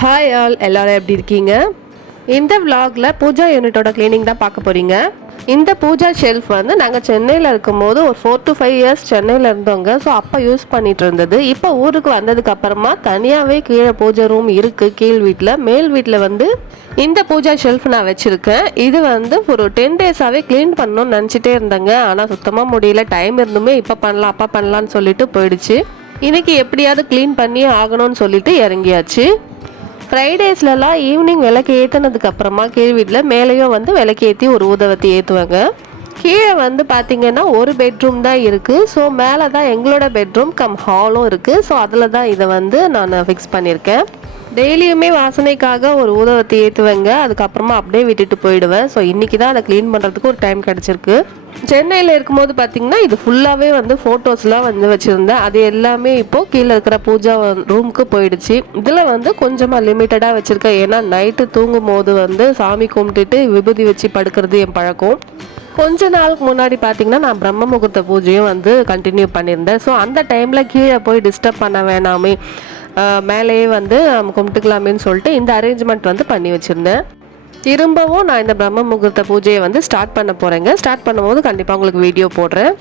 Hi all, எல்லாரும் எப்படி இருக்கீங்க? இந்த vlogல பூஜா யூனிட்டோட கிளீனிங் தான் பார்க்க போறீங்க. இந்த பூஜா ஷெல்ஃப் வந்து நாங்கள் சென்னையில் இருக்கும்போது ஒரு 4 to 5 இயர்ஸ் சென்னையில் இருந்தோங்க. ஸோ அப்போ யூஸ் பண்ணிட்டு இருந்தது. இப்போ ஊருக்கு வந்ததுக்கு அப்புறமா தனியாகவே கீழே பூஜை ரூம் இருக்குது. கீழ் வீட்டில், மேல் வீட்டில் வந்து இந்த பூஜா ஷெல்ஃப் நான் வச்சுருக்கேன். இது வந்து ஒரு 10 டேஸாகவே க்ளீன் பண்ணணும்னு நினச்சிட்டே இருந்தேங்க. ஆனால் சுத்தமாக முடியல. டைம் இருந்துமே இப்போ பண்ணலாம் அப்போ பண்ணலான்னு சொல்லிட்டு போயிடுச்சு. இன்னைக்கு எப்படியாவது க்ளீன் பண்ணி ஆகணும்னு சொல்லிட்டு இறங்கியாச்சு. ஃப்ரைடேஸ்லலாம் ஈவினிங் விளக்கு ஏற்றினதுக்கு அப்புறமா கீழ் வீட்டில் மேலேயும் வந்து விளக்கு ஏற்றி ஒரு ஊதுவத்தி ஏற்றுவாங்க. கீழே வந்து பார்த்திங்கன்னா ஒரு பெட்ரூம் தான் இருக்குது. ஸோ மேலே தான் எங்களோட பெட்ரூம் கம் ஹாலும் இருக்குது. ஸோ அதில் தான் இதை வந்து நான் ஃபிக்ஸ் பண்ணியிருக்கேன். டெய்லியுமே வாசனைக்காக ஒரு ஊதுவத்தி ஏற்றுவேங்க. அதுக்கப்புறமா அப்படியே விட்டுட்டு போயிடுவேன். ஸோ இன்றைக்கி தான் அதை க்ளீன் பண்ணுறதுக்கு ஒரு டைம் கிடச்சிருக்கு. சென்னையில் இருக்கும்போது பார்த்திங்கன்னா இது ஃபுல்லாகவே வந்து ஃபோட்டோஸ்லாம் வந்து வச்சுருந்தேன். அது எல்லாமே இப்போது கீழே இருக்கிற பூஜா ரூமுக்கு போயிடுச்சு. இதில் வந்து கொஞ்சமாக லிமிட்டடாக வச்சுருக்கேன். ஏன்னா நைட்டு தூங்கும் போது வந்து சாமி கும்பிட்டுட்டு விபூதி வச்சு படுக்கிறது என் பழக்கம். கொஞ்ச நாளுக்கு முன்னாடி பார்த்திங்கன்னா நான் பிரம்ம முகூர்த்த பூஜையும் வந்து கண்டினியூ பண்ணியிருந்தேன். ஸோ அந்த டைமில் கீழே போய் டிஸ்டர்ப் பண்ண வேணாமே, மேலேயே வந்து நம்ம கும்பிட்டுக்கலாமேன்னு சொல்லிட்டு இந்த அரேஞ்ச்மெண்ட் வந்து பண்ணி வச்சுருந்தேன். திரும்பவும் நான் இந்த பிரம்ம முகூர்த்த பூஜையை வந்து ஸ்டார்ட் பண்ண போகிறேங்க. ஸ்டார்ட் பண்ணும்போது கண்டிப்பாக உங்களுக்கு வீடியோ போடுறேன்.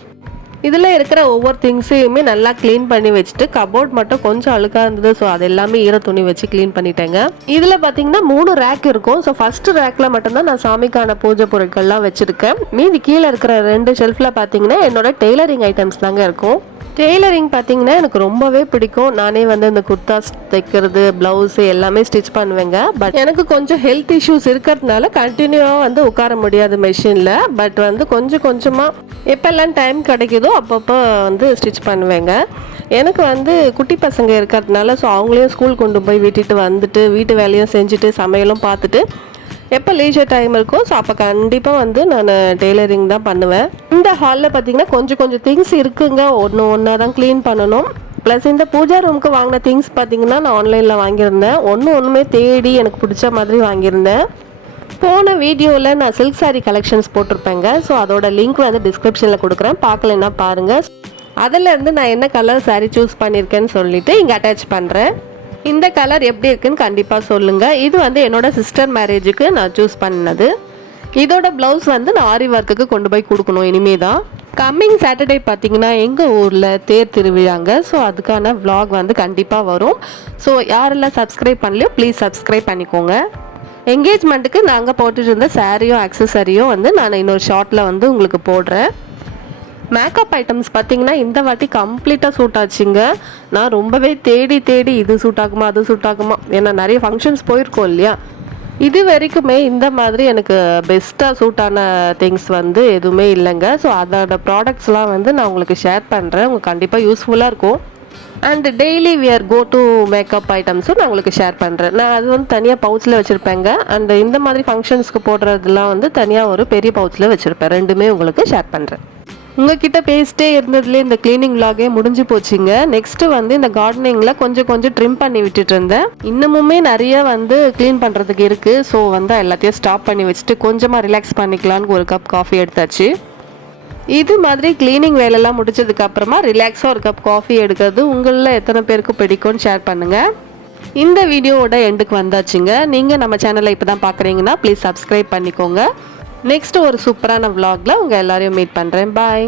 இதில் இருக்கிற ஒவ்வொரு திங்ஸையுமே நல்லா க்ளீன் பண்ணி வச்சுட்டு, கபோர்ட் மட்டும் கொஞ்சம் அழுக்காக இருந்தது. ஸோ அது எல்லாமே ஈர துணி வச்சு க்ளீன் பண்ணிட்டேங்க. இதில் பார்த்தீங்கன்னா 3 ரேக் இருக்கும். ஸோ ஃபஸ்ட்டு ரேக்கில் மட்டும்தான் நான் சாமிக்கான பூஜை பொருட்கள்லாம் வச்சுருக்கேன். மீதி கீழே இருக்கிற 2 ஷெல்ஃபில் பார்த்தீங்கன்னா என்னோட டெய்லரிங் ஐட்டம்ஸ் தாங்க இருக்கும். டெய்லரிங் பார்த்தீங்கன்னா எனக்கு ரொம்பவே பிடிக்கும். நானே வந்து இந்த குர்தாஸ் தைக்கிறது, ப்ளவுஸு எல்லாமே ஸ்டிச் பண்ணுவேங்க. பட் எனக்கு கொஞ்சம் ஹெல்த் இஷ்யூஸ் இருக்கிறதுனால கண்டினியூவாக வந்து உட்கார முடியாது மெஷினில். பட் வந்து கொஞ்சம் கொஞ்சமாக எப்போல்லாம் டைம் கிடைக்குதோ அப்பப்போ வந்து ஸ்டிச் பண்ணுவேங்க. எனக்கு வந்து குட்டி பசங்க இருக்கிறதுனால ஸோ அவங்களையும் ஸ்கூல் கொண்டு போய் விட்டுட்டு வந்துட்டு வீட்டு வேலையும் செஞ்சுட்டு சமையலும் பார்த்துட்டு எப்போ லீஜர் டைம் இருக்கோ ஸோ அப்போ கண்டிப்பாக வந்து நான் டெய்லரிங் தான் பண்ணுவேன். இந்த ஹாலில் பார்த்தீங்கன்னா கொஞ்சம் திங்ஸ் இருக்குங்க. ஒன்றா தான் க்ளீன் பண்ணணும். ப்ளஸ் இந்த பூஜா ரூமுக்கு வாங்கின திங்ஸ் பார்த்தீங்கன்னா நான் ஆன்லைனில் வாங்கியிருந்தேன். ஒன்றுமே தேடி எனக்கு பிடிச்ச மாதிரி வாங்கியிருந்தேன். போன வீடியோவில் நான் சில்க் சாரீ கலெக்ஷன்ஸ் போட்டிருப்பேங்க. ஸோ அதோட லிங்க் வந்து டிஸ்கிரிப்ஷனில் கொடுக்குறேன், பார்க்கலன்னா பாருங்கள். அதிலேருந்து நான் என்ன கலர் சாரீ சூஸ் பண்ணியிருக்கேன்னு சொல்லிவிட்டு இங்கே அட்டாச் பண்ணுறேன். இந்த கலர் எப்படி இருக்குன்னு கண்டிப்பாக சொல்லுங்கள். இது வந்து என்னோட சிஸ்டர் மேரேஜுக்கு நான் சூஸ் பண்ணது. இதோட ப்ளவுஸ் வந்து நான் ஆரி ஒர்க்குக்கு கொண்டு போய் கொடுக்கணும் இனிமே தான். கம்மிங் சாட்டர்டே பார்த்தீங்கன்னா எங்கள் ஊரில் தேர் திருவிழாங்க. ஸோ அதுக்கான vlog வந்து கண்டிப்பாக வரும். ஸோ யாரெல்லாம் சப்ஸ்கிரைப் பண்ணலையோ ப்ளீஸ் சப்ஸ்கிரைப் பண்ணிக்கோங்க. என்கேஜ்மெண்ட்டுக்கு நாங்கள் போட்டுட்டு இருந்த சாரியும் அக்சசரியும் வந்து நான் இன்னொரு ஷார்ட்டில் வந்து உங்களுக்கு போடுறேன். மேக்கப் ஐட்டம்ஸ் பார்த்தீங்கன்னா இந்த வாட்டி கம்ப்ளீட்டாக சூட் ஆச்சுங்க. நான் ரொம்பவே தேடி இது சூட் ஆகுமா அது சூட் ஆகுமா, ஏன்னா நிறைய ஃபங்க்ஷன்ஸ் போயிருக்கோம் இல்லையா. இது வரைக்குமே இந்த மாதிரி எனக்கு பெஸ்ட்டாக சூட்டான திங்ஸ் வந்து எதுவுமே இல்லைங்க. ஸோ அதோட ப்ராடக்ட்ஸ்லாம் வந்து நான் உங்களுக்கு ஷேர் பண்ணுறேன். உங்களுக்கு கண்டிப்பாக யூஸ்ஃபுல்லாக இருக்கும். And daily wear go to makeup ஐட்டம்ஸும் நான் உங்களுக்கு ஷேர் பண்ணுறேன். நான் அது வந்து தனியாக பவுச்சில் வச்சுருப்பேங்க. அண்ட் இந்த மாதிரி ஃபங்க்ஷன்ஸ்க்கு போடுறதுலாம் வந்து தனியாக ஒரு பெரிய பவுச்சில் வச்சுருப்பேன். ரெண்டுமே உங்களுக்கு ஷேர் பண்ணுறேன். உங்ககிட்ட பேசிட்டே இருந்ததுலேயே இந்த க்ளீனிங் vlog முடிஞ்சு போச்சுங்க. நெக்ஸ்ட்டு வந்து இந்த கார்டனிங்கில் கொஞ்சம் ட்ரிம் பண்ணி விட்டுட்டு இருந்தேன். இன்னமுமே நிறைய வந்து க்ளீன் பண்ணுறதுக்கு இருக்குது. ஸோ வந்து எல்லாத்தையும் ஸ்டாப் பண்ணி வச்சுட்டு கொஞ்சமாக ரிலாக்ஸ் பண்ணிக்கலான்னு ஒரு கப் காஃபி எடுத்தாச்சு. இது மாதிரி க்ளீனிங் வேலையெல்லாம் முடிச்சதுக்கு அப்புறமா ரிலாக்ஸாக ஒரு கப் காஃபி எடுக்கிறது உங்களில் எத்தனை பேருக்கு பிடிக்கும்னு ஷேர் பண்ணுங்கள். இந்த வீடியோவோட எண்டுக்கு வந்தாச்சுங்க. நீங்கள் நம்ம சேனலை இப்போ தான் பார்க்குறீங்கன்னா ப்ளீஸ் சப்ஸ்கிரைப் பண்ணிக்கோங்க. நெக்ஸ்ட் ஒரு சூப்பரான vlogல உங்கள் எல்லாரையும் மீட் பண்ணுறேன். பாய்.